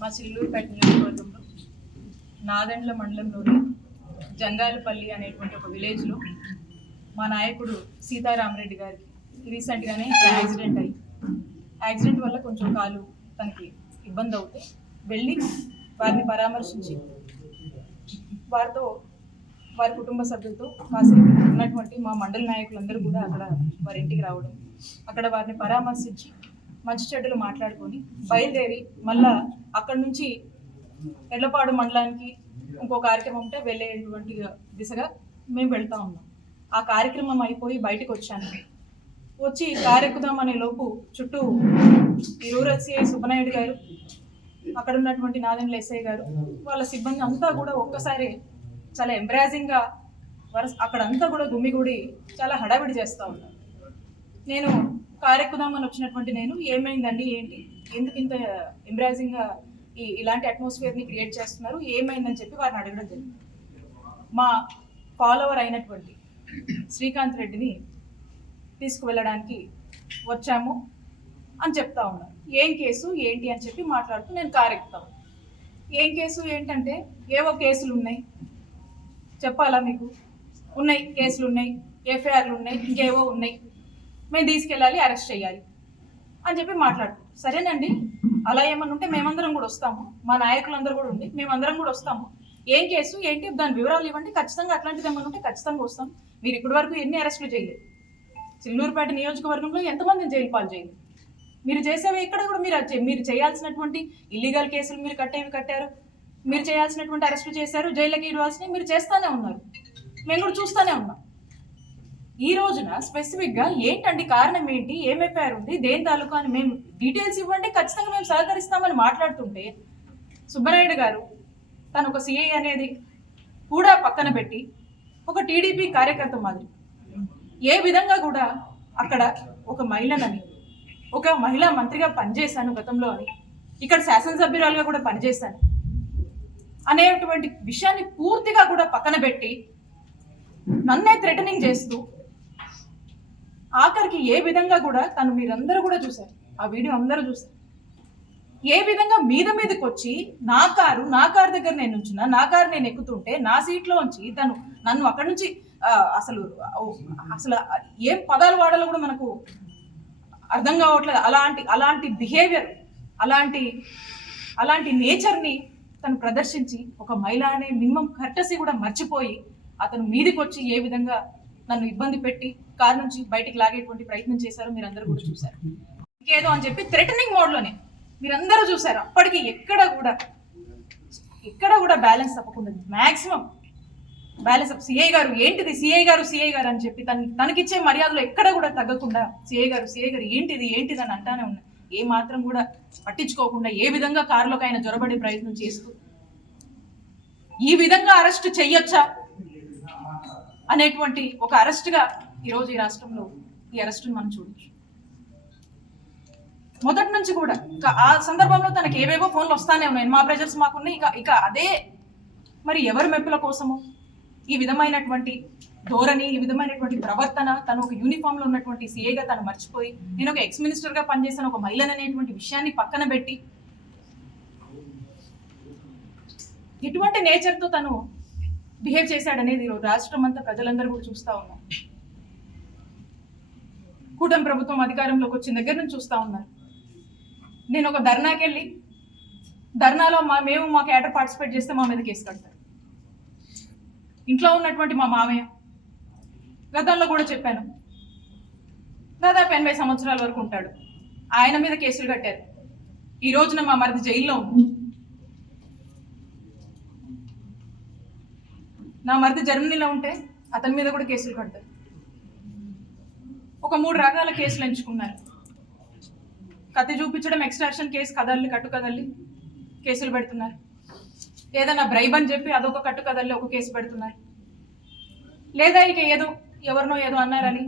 మా చిల్లూరుపేట నియోజకవర్గంలో నాదెండ్ల మండలంలోని జంగాలపల్లి అనేటువంటి ఒక విలేజ్లో మా నాయకుడు సీతారామరెడ్డి గారికి రీసెంట్గానే యాక్సిడెంట్ వల్ల కొంచెం కాలు తనకి ఇబ్బంది అవుతే వెళ్ళి వారిని పరామర్శించి వారి కుటుంబ సభ్యులతో కాసేపు ఉన్నటువంటి మా మండల నాయకులందరూ కూడా అక్కడ వారి ఇంటికి రావడం, అక్కడ వారిని పరామర్శించి మంచి చెడ్డలు మాట్లాడుకొని బయలుదేరి మళ్ళా అక్కడి నుంచి ఎడ్లపాడు మండలానికి ఇంకో కార్యక్రమం ఉంటే వెళ్ళేటువంటి దిశగా మేము వెళ్తా ఉన్నాం. ఆ కార్యక్రమం అయిపోయి బయటకు వచ్చి కారెక్కుదాం అనే లోపు చుట్టూ ఈ రూరల్ సిఐ సుబ్బనాయుడు గారు, అక్కడ ఉన్నటువంటి నాదెండ్ల ఎస్ఐ గారు, వాళ్ళ సిబ్బంది అంతా కూడా ఒక్కసారి చాలా ఎంబ్రాజింగ్గా అక్కడంతా కూడా గుమ్మిగూడి చాలా హడావిడి చేస్తూ ఉన్నారు. నేను కారెక్కుదామని వచ్చినటువంటి నేను ఏమైందండి, ఏంటి, ఎందుకు ఇంత ఎంబ్రాజింగ్గా ఇలాంటి అట్మాస్ఫియర్ని క్రియేట్ చేస్తున్నారు, ఏమైందని చెప్పి వారిని అడగడం జరిగింది. మా ఫాలోవర్ అయినటువంటి శ్రీకాంత్ రెడ్డిని తీసుకువెళ్ళడానికి వచ్చాము అని చెప్తా ఉన్నారు. ఏం కేసు ఏంటి అని చెప్పి మాట్లాడుతూ నేను కారెక్కుతాను. ఏం కేసు ఏంటంటే ఏవో కేసులు ఉన్నాయి, చెప్పాలా మీకు, ఉన్నాయి కేసులు ఉన్నాయి, ఎఫ్ఐఆర్లు ఉన్నాయి, ఇంకేవో ఉన్నాయి, మేము తీసుకెళ్ళాలి, అరెస్ట్ చేయాలి అని చెప్పి మాట్లాడుతాం. సరేనండి, అలా ఏమన్నా ఉంటే మేమందరం కూడా వస్తాము, మా నాయకులందరూ కూడా ఉండి మేమందరం కూడా వస్తాము. ఏం కేసు ఏంటి, దాని వివరాలు ఇవ్వండి, ఖచ్చితంగా అట్లాంటిది ఏమన్నా ఉంటే ఖచ్చితంగా వస్తాం. మీరు ఇప్పటి వరకు ఎన్ని అరెస్టులు చేయలేదు, చిల్లూరుపేట నియోజకవర్గంలో ఎంతమందిని జైలు పాలు చేయలేదు, మీరు చేసేవి ఎక్కడ కూడా మీరు చేయాల్సినటువంటి ఇల్లీగల్ కేసులు మీరు కట్టారు, మీరు చేయాల్సినటువంటి అరెస్టులు చేశారు, జైలుకి ఇవ్వాల్సినవి మీరు చేస్తూనే ఉన్నారు, మేము కూడా చూస్తూనే ఉన్నాం. ఈ రోజున స్పెసిఫిక్గా ఏంటండి, కారణం ఏంటి, ఏం ఎఫ్ఐఆర్ ఉంది, దేని తాలూకా అని మేము డీటెయిల్స్ ఇవ్వండి, ఖచ్చితంగా మేము సహకరిస్తామని మాట్లాడుతుంటే సుబ్బనాయుడు గారు తను ఒక సిఐ అనేది కూడా పక్కన పెట్టి ఒక టీడీపీ కార్యకర్త మాదిరి ఏ విధంగా కూడా అక్కడ ఒక మహిళనని, ఒక మహిళా మంత్రిగా పనిచేశాను గతంలో అని, ఇక్కడ శాసనసభ్యురాలుగా కూడా పనిచేశాను అనేటువంటి విషయాన్ని పూర్తిగా కూడా పక్కన పెట్టి నన్నే థ్రెటనింగ్ చేస్తూ ఆఖరికి ఏ విధంగా కూడా తను, మీరందరూ కూడా చూశారు, ఆ వీడియో అందరూ చూశారు, ఏ విధంగా మీదకి వచ్చి నా కారు దగ్గర నేను ఉంచున్నా, నా కారు నేను ఎక్కుతుంటే నా సీట్లో ఉంచి తను నన్ను అక్కడి నుంచి అసలు ఏం పదాలు వాడాలో కూడా మనకు అర్థం కావట్లేదు. అలాంటి బిహేవియర్, అలాంటి నేచర్ని తను ప్రదర్శించి ఒక మహిళ అనే మినిమం కర్టసీ కూడా మర్చిపోయి అతను మీదికి వచ్చి ఏ విధంగా నన్ను ఇబ్బంది పెట్టి కారు నుంచి బయటికి లాగేటువంటి ప్రయత్నం చేశారో మీరందరూ కూడా చూశారు. ఇంకేదో అని చెప్పి థ్రెటనింగ్ మోడ్లోనే మీరందరూ చూశారు. అప్పటికి ఎక్కడ కూడా బ్యాలెన్స్ తప్పకుండా మ్యాక్సిమం బ్యాలెన్స్ సిఐ గారు ఏంటిది, సిఐ గారు అని చెప్పి తనకిచ్చే మర్యాదలో ఎక్కడ కూడా తగ్గకుండా సిఐ గారు ఏంటిది అని అంటానే ఉన్నా. ఏ మాత్రం కూడా పట్టించుకోకుండా ఏ విధంగా కారులోకి ఆయన జొరబడే ప్రయత్నం చేస్తూ ఈ విధంగా అరెస్ట్ చెయ్యొచ్చా అనేటువంటి ఒక అరెస్ట్గా ఈరోజు ఈ రాష్ట్రంలో ఈ అరెస్టును మనం చూడొచ్చు. మొదటి నుంచి కూడా ఆ సందర్భంలో తనకి ఏవేవో ఫోన్లు వస్తానే ఉన్నాయి, మా ప్రెజర్స్ మాకున్నాయి. ఇక అదే మరి ఎవరి మెప్పుల కోసము ఈ విధమైనటువంటి ధోరణి, ఈ విధమైనటువంటి ప్రవర్తన, తను ఒక యూనిఫామ్లో ఉన్నటువంటి సిఏగా తను మర్చిపోయి నేను ఒక ఎక్స్ మినిస్టర్గా పనిచేసిన ఒక మహిళను అనేటువంటి విషయాన్ని పక్కన పెట్టి ఎటువంటి నేచర్తో తను బిహేవ్ చేశాడనేది ఈరోజు రాష్ట్రం అంతా ప్రజలందరూ కూడా చూస్తూ ఉన్నారు. కూటమి ప్రభుత్వం అధికారంలోకి వచ్చిన దగ్గర నుంచి చూస్తూ ఉన్నారు. నేను ఒక ధర్నాకి వెళ్ళి ధర్నాలో మా క్యాడర్ పార్టిసిపేట్ చేస్తే మా మీద కేసు కడతారు. ఇంట్లో ఉన్నటువంటి మా మామయ్య, గతంలో కూడా చెప్పాను, దాదాపు 80 సంవత్సరాల వరకు ఉంటాడు, ఆయన మీద కేసులు కట్టారు. ఈ రోజున మా మరిది జైల్లో ఉంది. నా మరిది జర్మనీలో ఉంటే అతని మీద కూడా కేసులు కడతారు. ఒక 3 రకాల కేసులు ఎంచుకున్నారు. కత్తి చూపించడం, ఎక్స్ట్రాక్షన్ కేసు, కట్టుకదల్లి కేసులు పెడుతున్నారు. ఏదైనా బ్రైబ్ అని చెప్పి అదొక కట్టుకదల్లి ఒక కేసు పెడుతున్నారు. లేదా ఇక ఎవరినో ఏదో అన్నారని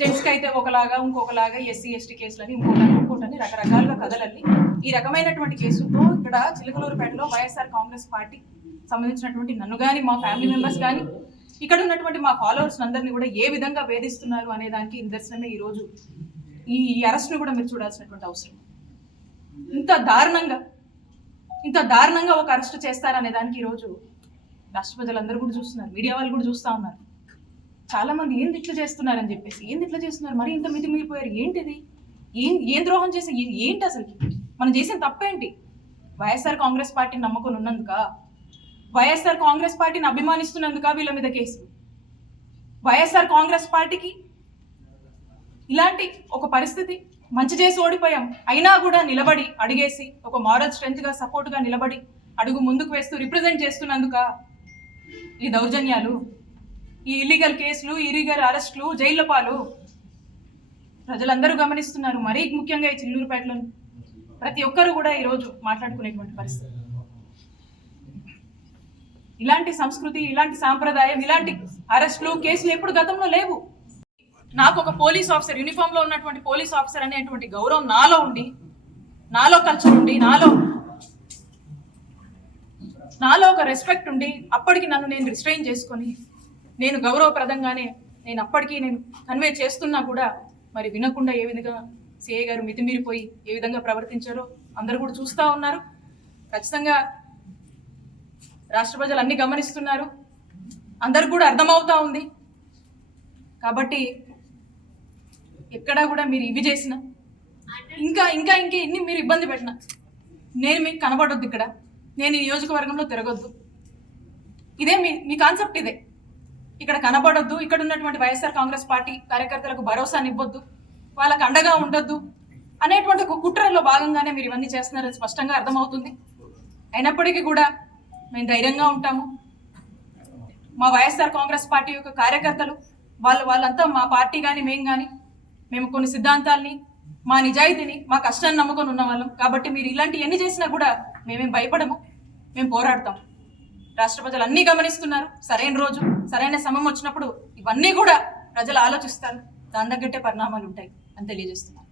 జెంట్స్కి అయితే ఒకలాగా, ఇంకొకలాగా ఎస్సీ ఎస్టీ కేసులని, ఇంకోటని రకరకాలుగా కదలల్లి ఈ రకమైనటువంటి కేసులతో ఇక్కడ చిలకలూరుపేటలో వైఎస్ఆర్ కాంగ్రెస్ పార్టీ సంబంధించినటువంటి నన్ను కానీ, మా ఫ్యామిలీ మెంబర్స్ కానీ, ఇక్కడ ఉన్నటువంటి మా ఫాలోవర్స్ అందరినీ కూడా ఏ విధంగా వేధిస్తున్నారు అనే దానికి నిదర్శనమే ఈరోజు ఈ అరెస్ట్ను కూడా మీరు చూడాల్సినటువంటి అవసరం. ఇంత దారుణంగా ఇంత దారుణంగా ఒక అరెస్ట్ చేస్తారనే దానికి ఈరోజు రాష్ట్ర ప్రజలందరూ కూడా చూస్తున్నారు, మీడియా వాళ్ళు కూడా చూస్తూ ఉన్నారు. చాలా మంది ఏంది ఇట్లా చేస్తున్నారని చెప్పేసి, ఏంది ఇట్లా చేస్తున్నారు, మరి ఇంత మితిమీరిపోయారు, ఏంటిది, ఏం ద్రోహం చేసి ఏంటి అసలు మనం చేసిన తప్పేంటి? వైఎస్ఆర్ కాంగ్రెస్ పార్టీని నమ్ముకొని ఉన్నందుక, వైఎస్ఆర్ కాంగ్రెస్ పార్టీని అభిమానిస్తున్నందుక వీళ్ళ మీద కేసు? వైఎస్ఆర్ కాంగ్రెస్ పార్టీకి ఇలాంటి ఒక పరిస్థితి, మంచి చేసి ఓడిపోయాం అయినా కూడా నిలబడి అడిగేసి ఒక మారల్ స్ట్రెంగ్త్గా సపోర్ట్గా నిలబడి అడుగు ముందుకు వేస్తూ రిప్రజెంట్ చేస్తున్నందుక ఈ దౌర్జన్యాలు, ఈ ఇల్లీగల్ కేసులు, ఇల్లీగల్ అరెస్టులు, జైళ్ల పాలు ప్రజలందరూ గమనిస్తున్నారు. మరీ ముఖ్యంగా ఈ చిల్లూరుపేటలో ప్రతి ఒక్కరు కూడా ఈరోజు మాట్లాడుకునేటువంటి పరిస్థితి. ఇలాంటి సంస్కృతి, ఇలాంటి సాంప్రదాయం, ఇలాంటి అరెస్టులు, కేసులు ఎప్పుడు గతంలో లేవు. నాకు ఒక పోలీస్ ఆఫీసర్, యూనిఫామ్ లో ఉన్నటువంటి పోలీస్ ఆఫీసర్ అనేటువంటి గౌరవం నాలో ఉండి, నాలో కల్చర్ ఉండి, నాలో ఒక రెస్పెక్ట్ ఉండి, అప్పటికి నన్ను నేను రిస్ట్రైన్ చేసుకొని నేను గౌరవప్రదంగానే నేను అప్పటికీ నేను కన్వే చేస్తున్నా కూడా మరి వినకుండా ఏ విధంగా సిఐ గారు మితిమీరిపోయి ఏ విధంగా ప్రవర్తించారో అందరూ కూడా చూస్తూ ఉన్నారు. ఖచ్చితంగా రాష్ట్ర ప్రజలు అన్ని గమనిస్తున్నారు, అందరికి కూడా అర్థమవుతా ఉంది. కాబట్టి ఎక్కడా కూడా మీరు ఇవి చేసిన ఇంకా ఇంకా ఇంకా ఇన్ని మీరు ఇబ్బంది పెట్టిన నేను మీకు కనబడొద్దు, ఇక్కడ నేను ఈ నియోజకవర్గంలో తిరగొద్దు, ఇదే మీ కాన్సెప్ట్, ఇదే ఇక్కడ కనబడొద్దు, ఇక్కడ ఉన్నటువంటి వైఎస్ఆర్ కాంగ్రెస్ పార్టీ కార్యకర్తలకు భరోసాని ఇవ్వద్దు, వాళ్ళకు అండగా ఉండొద్దు అనేటువంటి ఒక కుట్రలో భాగంగానే మీరు ఇవన్నీ చేస్తున్నారని స్పష్టంగా అర్థమవుతుంది. అయినప్పటికీ కూడా మేము ధైర్యంగా ఉంటాము. మా వైఎస్ఆర్ కాంగ్రెస్ పార్టీ యొక్క కార్యకర్తలు వాళ్ళంతా మా పార్టీ కానీ మేము కొన్ని సిద్ధాంతాల్ని, మా నిజాయితీని, మా కష్టాన్ని నమ్ముకొని ఉన్న వాళ్ళం. కాబట్టి మీరు ఇలాంటి ఎన్ని చేసినా కూడా మేమేం భయపడము, మేము పోరాడతాం. రాష్ట్ర ప్రజలు అన్నీ గమనిస్తున్నారు. సరైన రోజు, సరైన సమయం వచ్చినప్పుడు ఇవన్నీ కూడా ప్రజలు ఆలోచిస్తారు, దాని తగ్గట్టే పరిణామాలు ఉంటాయి అని తెలియజేస్తున్నారు.